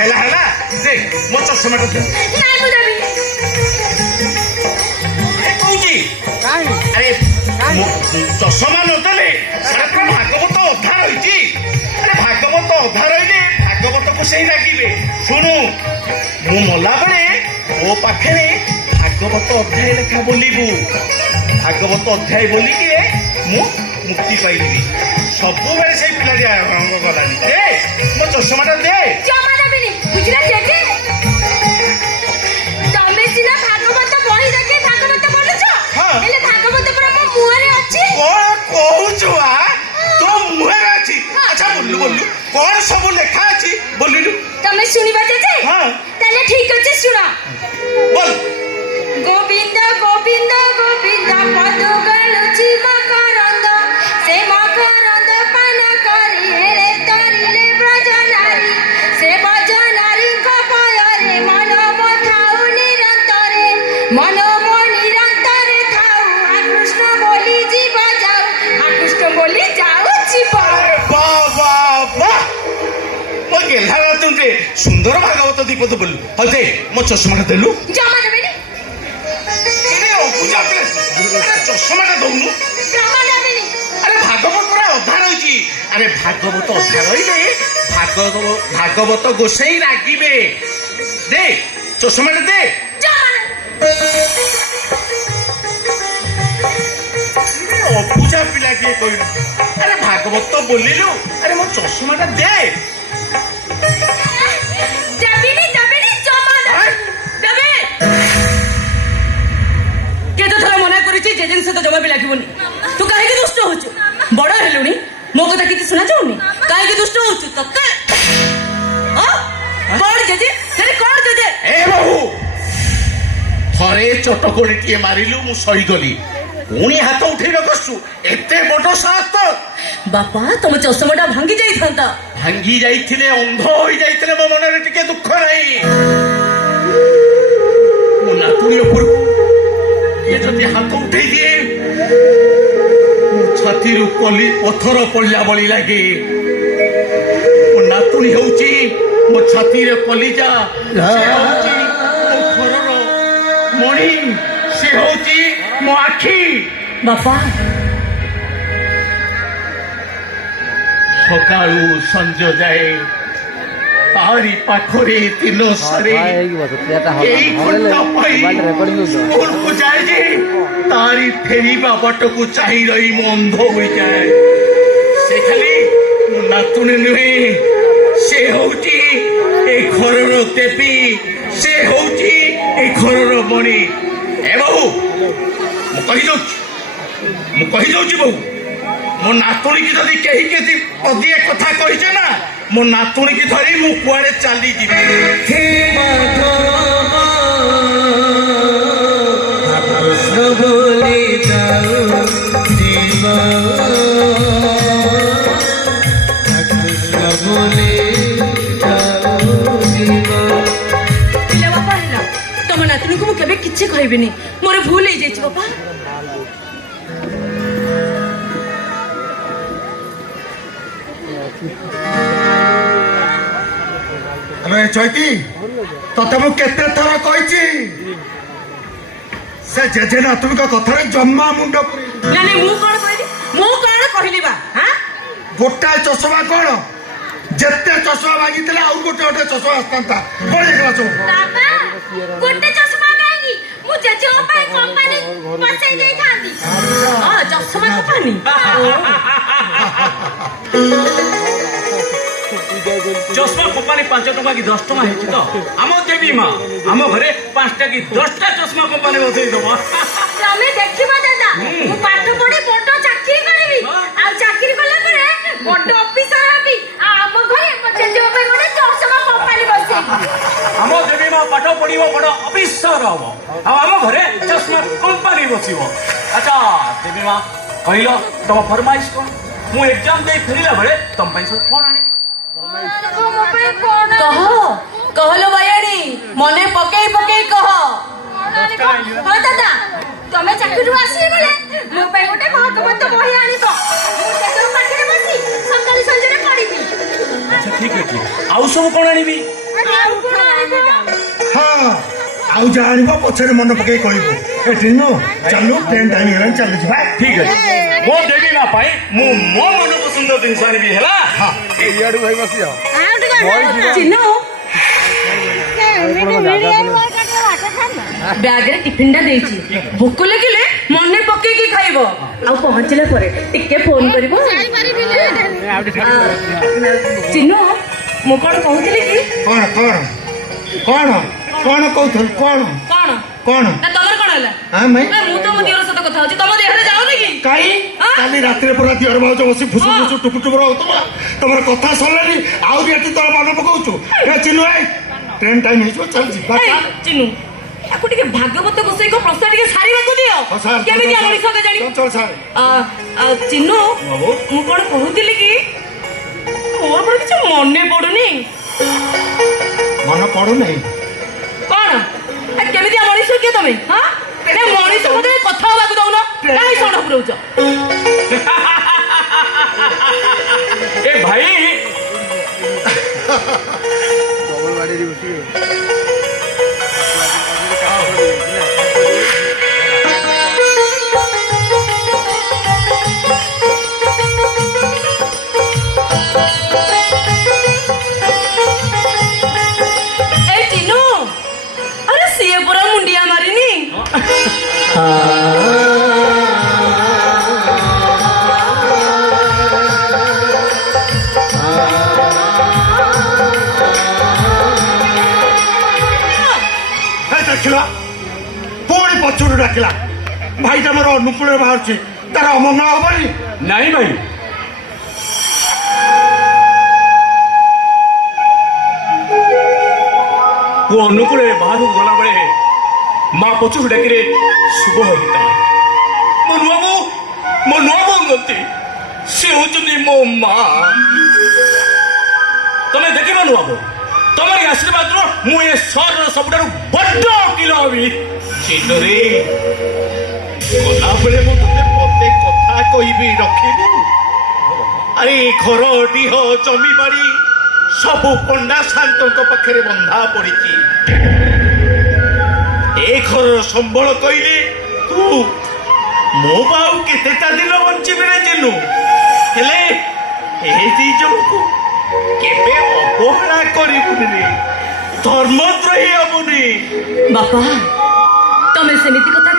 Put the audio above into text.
ହେଲା ହେଲା ଦେ ମୋ ଚଷମାଟା ଦେ ନାଇଁ ମୁଁ ଦେବି କହୁଛି ଆରେ ଚଷମା ନଦେଲେ ସାରା ଭାଗବତ ଅଧା ରହିଛି। ଆରେ ଭାଗବତ ଅଧା ରହିଲେ ଭାଗବତକୁ ସେଇ ରାଗିବେ। ଶୁଣୁ ମୁଁ ମଲାବେଳେ ମୋ ପାଖରେ ଭାଗବତ ଅଧ୍ୟାୟ ଲେଖା ବୋଲିବୁ। ଭାଗବତ ଅଧ୍ୟାୟ ବୋଲିକି ମୁଁ ମୁକ୍ତି ପାଇବି। ସବୁବେଳେ ସେଇ ପିଲାଟି ଆରମ୍ଭ କଲାନି। ଦେ ମୋ ଚଷମାଟା ଦେ। ଜମା ଦେବିନି ବୁଝିଲା ଜେଜେ। ତମେ ସିନା ଭାଗବତ ବହି ଦେଖି ଭାଗବତ ବୋଲୁଛ ହେଲେ ଭାଗବତ ପୁରା ମୋ ମୁହଁରେ ଅଛି। କଣ କହୁଛୁ ତୋ ମୁହଁରେ ଅଛି? ଆଚ୍ଛା ବୋଲୁ ବୋଲୁ କଣ ସବୁ ଲେଖା ଅଛି ବୋଲିଲୁ? ତମେ ଶୁଣିବା ଜେଜେ? ତାହେଲେ ଠିକ ଅଛି ଶୁଣ। ବୋଲ। ଗୋବିନ୍ଦ ଗୋବିନ୍ଦ ଗୋବିନ୍ଦ ପଦୁ ଗଳୁଛି ମକରନ୍ଦ ସେ ମକରନ୍ଦ ପାନ କରି ହେଲେ ତରିଲେ ବ୍ରଜ ନାରୀ ସେ ବ୍ରଜ ନାରୀଙ୍କ ପୟରେ ମନ ମୋ ଥାଉ ନିରନ୍ତରେ ମନ ମୋ ନିରନ୍ତରେ ଥାଉ ଆକୃଷ୍ଣ ବୋଲି ଯିବ ଯାଉ ଆକୃଷ୍ଣ ବୋଲି ଯାଉ ଯିବ। ମୋ ଗେହ୍ଲା ତୁମେ ସୁନ୍ଦର ଭାଗବତ ଦୀପଦ ବୋଲୁ। ହଉ ଦେ ମୋ ଚଷମାଟା ଦେଲୁ। ଜମା ଦେବିନି। ଚଷମାଟା ଦଉନୁ। ଜମା ଦେବିନି। ଆରେ ଭାଗବତ ପୁରା ଅଧା ରହିଛି। ଆରେ ଭାଗବତ ଅଧା ରହିଲେ ଭାଗବତ ଗୋସାଇ ରାଗିବେ। ଦେ ଚଷମାଟା ଦେ। ଅବୁଝା ପିଲା କିଏ କହିଲୁ? ଆରେ ଭାଗବତ ବୋଲିଲୁ। ଆରେ ମୋ ଚଷମାଟା ଦେ। ଦେବିନି ଦେବିନି ଜମା ଦେବି। କେତେ ଥର ମନା କରିଛି ଯେ ଜିନିଷ ତ ଜମା ବି ଲାଗିବନି। ତୁ କାହିଁକି ଦୁଷ୍ଟ ହଉଛୁ? ବଡ ହେଲୁଣି ମୋ କଥା କିଛି ଶୁଣା ଯାଉନି? କାହିଁକି ଦୁଷ୍ଟ ହଉଛୁ? ତତେ କଣ ଜେଜେ କଣ ଜେଜେ? ଏ ବହୁ ଥରେ ଚଟକଣିଟିଏ ମାରିଲୁ ମୁଁ ସହିଗଲି। ପୁଣି ହାତ ଉଠେଇ ରଖୁଛୁ। ଏତେ ବଡ ସାହସ ତ? ବାପା ତମ ଚଷମାଟା ଭାଙ୍ଗି ଯାଇଥାନ୍ତା। ଭାଙ୍ଗି ଯାଇଥିଲେ ଅନ୍ଧ ହୋଇଯାଇଥିଲେ ମୋ ମନରେ ଟିକେ ଦୁଃଖ ନାହିଁ। ମୋ ନାତୁଣୀ ଉପରକୁ ଇଏ ଯଦି ହାତ ଉଠେଇ ଦିଏ ମୋ ଛାତିରୁ ପଥର ପଡ଼ିଲା ଭଳି ଲାଗେ। ମୋ ନାତୁଣୀ ହେଉଛି ମୋ ଛାତିରେ କଲିଜା। ସେ ହେଉଛି ମୋ ଘରର ମଣି। ସେ ହେଉଛି ମୋ ଆଖି। ବାପା ସକାଳୁ ସଞ୍ଜ ଯାଏ ତାରି ପାଖରେ ଦିନ ସାରେ ଏଇ ଘଣ୍ଟା ପାଇଁ ସ୍କୁଲକୁ ଯାଏ ଯେ ତାରି ଫେରିବା ବାଟକୁ ଚାହିଁ ରହି ମୁଁ ଅନ୍ଧ ହୋଇଯାଏ। ସେ ଖାଲି ମୋ ନାତୁଣୀ ନୁହେଁ, ସେ ହଉଛି ଏ ଘରର ଦେବୀ। ସେ ହଉଛି ଏ ଘରର ମଣି। ଏ ବୋହୁ ମୁଁ କହିଦଉଛି ବୋହୁ, ମୋ ନାତୁଣୀକି ଯଦି କେହି କେହି ଅଧିକ କଥା କହିଛ ନା ମୋ ନାତୁଣୀକି ଧରି ମୁଁ କୁଆଡେ ଚାଲିଯିବି। ବାପା ହେଲା ତମ ନାତୁଣୀକୁ ମୁଁ କେବେ କିଛି କହିବିନି। ମୋର ଭୁଲ ହେଇଯାଇଛି ବାପା। ଚୈତି ତତେ ମୁଁ କେତେ ଥର କହିଛି ସେ ଜେଜେ ନାତୁଣୀଙ୍କ କଥାରେ ଜମା ମୁଣ୍ଡ ନାଇଁ ମୁଁ କଣ କହିଲି? ମୁଁ କଣ କହିଲି ବା? ଗୋଟାଏ ଚଷମା କଣ ଯେତେ ଚଷମା ମାଗିଥିଲେ ଆଉ ଗୋଟେ ଗୋଟେ ଚଷମା ଆସିଥାନ୍ତା। କଣ ହେଇଗଲା ସବୁ? ଗୋଟେ ଚଷମା କାହିଁକି? ମୁଁ ଜେଜେଙ୍କ ପାଇଁ କମ୍ପାନୀ ବସେଇ ଦେଇଥାନ୍ତି। ଚଷମା କମ୍ପାନୀ चश्मा कंपानी 5 टका कि 10 टका है तो आम देवी माँ आम घरे 5टा कि 10टा चश्मा कंपानी बसई दब तमे देखिबा दादा मु पाठ पढी बड चाकरी करबी आ चाकरी करला परे बड ऑफिसर हबी आम घरे मते जो पे गोटे चश्मा कंपानी बसई आम देवी माँ पाठ पढ़िबो बड ऑफिसर हबो आ आम घरे चश्मा कंपानी बसिबो। अच्छा देवी माँ कहलो तुम फरमाइश कोन मु एग्जाम दे फेरिला बेले तुम पई सब कोन आनी कह कहलो बायाड़ी मने पकेई पकेई कह। हां दादा तमे चाकरी आसी बेले मो पे गोटे भागवत बही आनिबो मु तेजो पाखरे बसी सकाळी संजरे पढिबी। अच्छा ठीक है आउ सब कोन आनिबी? अरे ଆଉ ଯାହା ଆଣିବ ପଛରେ ମନେ ପକେଇ କହିବୁ। ଏ ଟିନୁ ଚାଲୁ ଟ୍ରେନ୍ ଟାଇମ୍ ହେଇଗଲାଣି ଚାଲୁ ଯିବା। ଠିକ ଅଛି ମୋ ଦେବୀ ମା ପାଇଁ ମୁଁ ମୋ ମନ ପସନ୍ଦ ଜିନିଷ ଆଣିବି ହେଲା। ଚିହ୍ନ ବ୍ୟାଗରେ ଟିଫିନଟା ଦେଇଛି ଭୋକ ଲାଗିଲେ ମନେ ପକେଇକି ଖାଇବ ଆଉ ପହଞ୍ଚିଲା ପରେ ଟିକେ ଫୋନ କରିବ। ଚିହ୍ନ ମୁଁ କଣ କହୁଥିଲି କି କଣ କଣ କଣ କଣ କହୁଥିଲୁ କଣ କଣ କଣ ନା ତମର କଣ ହେଲା? ହଁ ମାଇଁ ମୁଁ ତ ମୋ ଦିଅର ସହିତ କଥା ହଉଛି ତମ ଦେହରେ ଯାଉନି କି? କାଇଁ ଆଁ? କାଲି ରାତିରେ ପୁରା ଦିଅର ଭାଉଜ ବସି ଫୁସୁ ହଁ। ଫୁସୁ ଟୁପୁ ଟୁପୁର ହଉଥିଲା ତମର କଥା ସରିଲାନି ଆହୁରି ଏଠି ତୋର ମନେ ପକଉଛୁ। ଏ ଚିନୁ ଭାଇ ଟ୍ରେନ୍ ଟାଇମ୍ ହେଇଯିବ ଚାଲ ଯିବା। ଏଇ, ଚିନୁ ତାକୁ ଟିକେ ଭାଗବତ ଗୋସାଇଙ୍କ ପ୍ରଶ୍ନ ଟିକେ ସାରିବାକୁ ଦିଅ। କେମିତି ମଣିଷ କେଜାଣି? ଚଳ ସାର୍ ଚିନୁ ବାବୁ। ମୁଁ କଣ କହୁଥିଲି କି ମୋର ପରା କିଛି ମନେ ପଡୁନି। ମନେ ପଡୁନାହିଁ। କଣ କେମିତି ମଣିଷ କିଏ ତମେ? ହଁ ମଣିଷ ମତେ କଥା ହବାକୁ ଦଉନ କାହିଁ ସଣ୍ଡ ପୁରଉଛ? ଏ ଭାଇ এই চিনু আরে সিଏ পুরা মুন্ডিয়া মারিনি। ଦେଖିଲା ପୁଣି ପଛରୁ ଡାକିଲା ଭାଇଟା ମୋର ଅନୁକୂଳରେ ବାହାରୁଛି ତାର ଅମଙ୍ଗଳ ହବନି। ନାଇଁ ଭାଇ ପୁଅ ଅନୁକୂଳରେ ବାହାରକୁ ଗଲାବେଳେ ମା ପଛକୁ ଡାକିରେ ଶୁଭ ହୋଇଥାଏ। ମୋ ନୂଆ ବୋଉ ନୁହନ୍ତି ସେ ହଉଛନ୍ତି ମୋ ମା। ତମେ ଦେଖିବ ନୂଆ ବୋଉ ତମରି ଆଶୀର୍ବାଦର ମୁଁ ଏ ସହରର ସବୁଠାରୁ ବଡ ଓକିଲ ହେବି। ଚିନୁରେ ଗଲାବେଳେ ମୁଁ ତତେ ପଦେ କଥା କହିବି ରଖିବୁ। ଆରେ ଘର ଡିହ ଜମିବାଡ଼ି ସବୁ ପଣ୍ଡା ସାନ୍ତଙ୍କ ପାଖରେ ବନ୍ଧା ପଡ଼ିଛି। ଏ ଘରର ସମ୍ବଳ କହିଲେ ତୁ ମୋ ଆଉ କେତେଟା ଦିନ ବଞ୍ଚିବି ରେ ଚିନୁ। ହେଲେ ଏ ଦି ଜଣକୁ କେବେ ଅବହେଳା କରିବୁନି ରେ ଧର୍ମଦ୍ରୋହୀ ହବୁନି। ବାପା ତମେ ସେମିତି କଥା